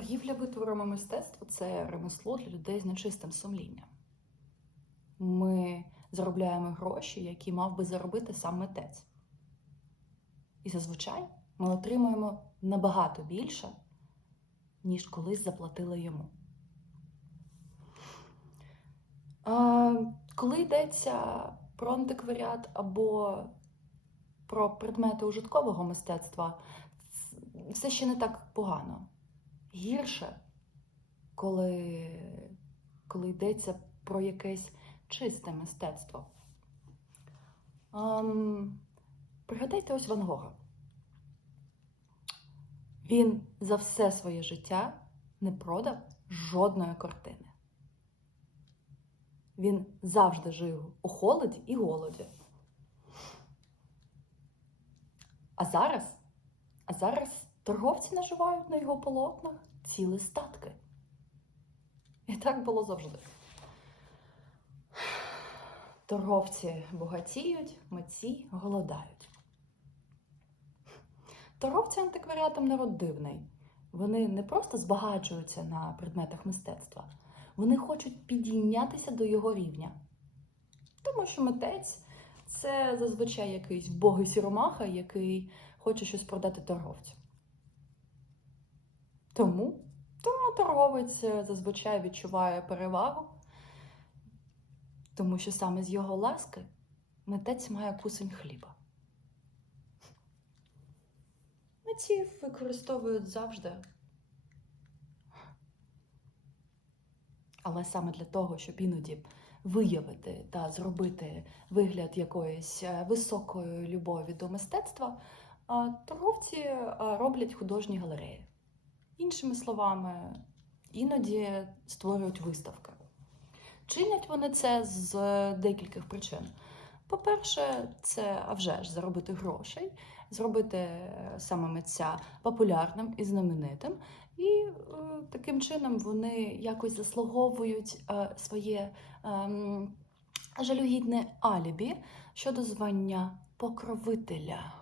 Торгівля витворами мистецтва це ремесло для людей з нечистим сумлінням. Ми заробляємо гроші, які мав би заробити сам митець. І зазвичай ми отримуємо набагато більше, ніж колись заплатили йому. А, коли йдеться про антикваріат або про предмети ужиткового мистецтва, все ще не так погано. Гірше, коли, коли йдеться про якесь чисте мистецтво. Ам, пригадайте ось Ван Гога. Він за все своє життя не продав жодної картини. Він завжди жив у холоді і голоді. А зараз, а зараз торговці наживають на його полотнах цілі статки. І так було завжди. Торговці багатіють, митці голодають. Торговці антикваріатом народ дивний. Вони не просто збагачуються на предметах мистецтва, вони хочуть підійнятися до його рівня. Тому що митець це зазвичай якийсь богий сіромаха, який хоче щось продати торговцю. Тому, тому торговець е, зазвичай відчуває перевагу, тому що саме з його ласки митець має кусень хліба. Митців використовують завжди. Але саме для того, щоб іноді виявити та зробити вигляд якоїсь е, високої любові до мистецтва, торговці роблять художні галереї. Іншими словами, іноді створюють виставки. Чинять вони це з декількох причин. По-перше, це а вже ж заробити грошей, зробити е, саме митця популярним і знаменитим. І е, таким чином вони якось заслуговують е, своє ем, жалюгідне алібі щодо звання покровителя.